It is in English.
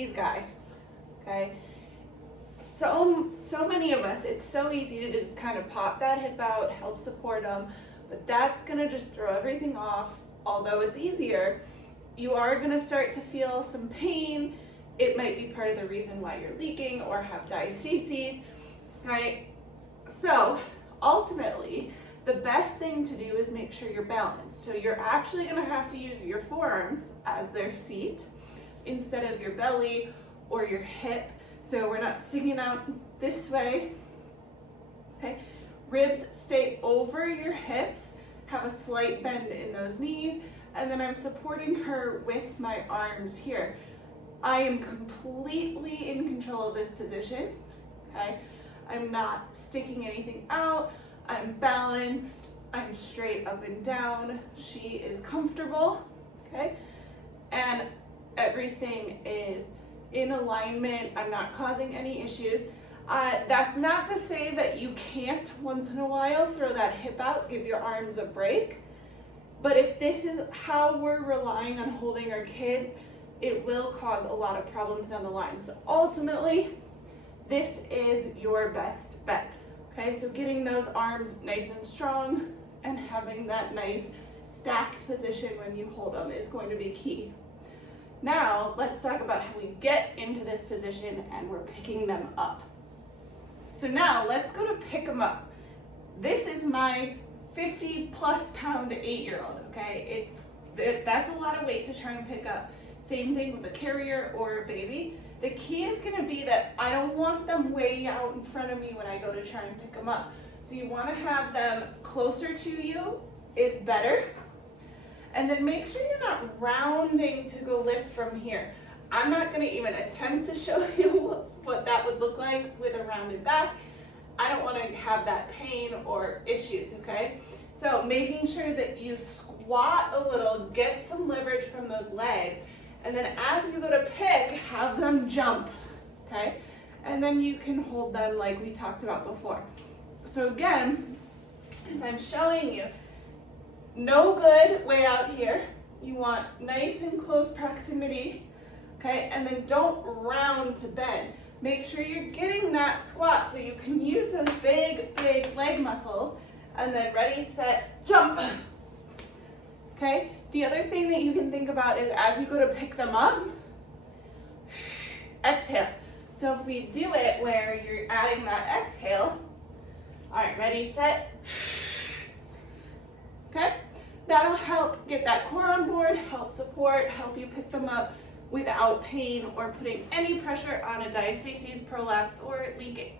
these guys, okay? So many of us, it's so easy to just kind of pop that hip out, help support them, but that's gonna just throw everything off. Although it's easier, you are gonna start to feel some pain. It might be part of the reason why you're leaking or have diastasis, right? So ultimately, the best thing to do is make sure you're balanced. So you're actually gonna have to use your forearms as their seat instead of your belly or your hip. So we're not sticking out this way, okay? Ribs stay over your hips, have a slight bend in those knees, and then I'm supporting her with my arms here. I am completely in control of this position, okay? I'm not sticking anything out, I'm balanced, I'm straight up and down, she is comfortable, okay? And everything is in alignment, I'm not causing any issues. That's not to say that you can't once in a while throw that hip out, give your arms a break. But if this is how we're relying on holding our kids, it will cause a lot of problems down the line. So ultimately, this is your best bet. Okay, so getting those arms nice and strong and having that nice stacked position when you hold them is going to be key. Now, let's talk about how we get into this position and we're picking them up. So now, let's go to pick them up. This is my 50+ pound 8-year-old, okay? That's a lot of weight to try and pick up. Same thing with a carrier or a baby. The key is gonna be that I don't want them way out in front of me when I go to try and pick them up. So you wanna have them closer to you is better. And then make sure you're not rounding to go lift from here. I'm not gonna even attempt to show you what that would look like with a rounded back. I don't wanna have that pain or issues, okay? So making sure that you squat a little, get some leverage from those legs, and then as you go to pick, have them jump, okay? And then you can hold them like we talked about before. So again, if I'm showing you, no good way out here. You want nice and close proximity, okay? And then don't round to bend. Make sure you're getting that squat so you can use those big leg muscles. And then ready, set, jump. Okay? The other thing that you can think about is as you go to pick them up, exhale. So if we do it where you're adding that exhale, all right, ready, set, okay? That'll help get that core on board, help support, help you pick them up without pain or putting any pressure on a diastasis, prolapse, or leaking.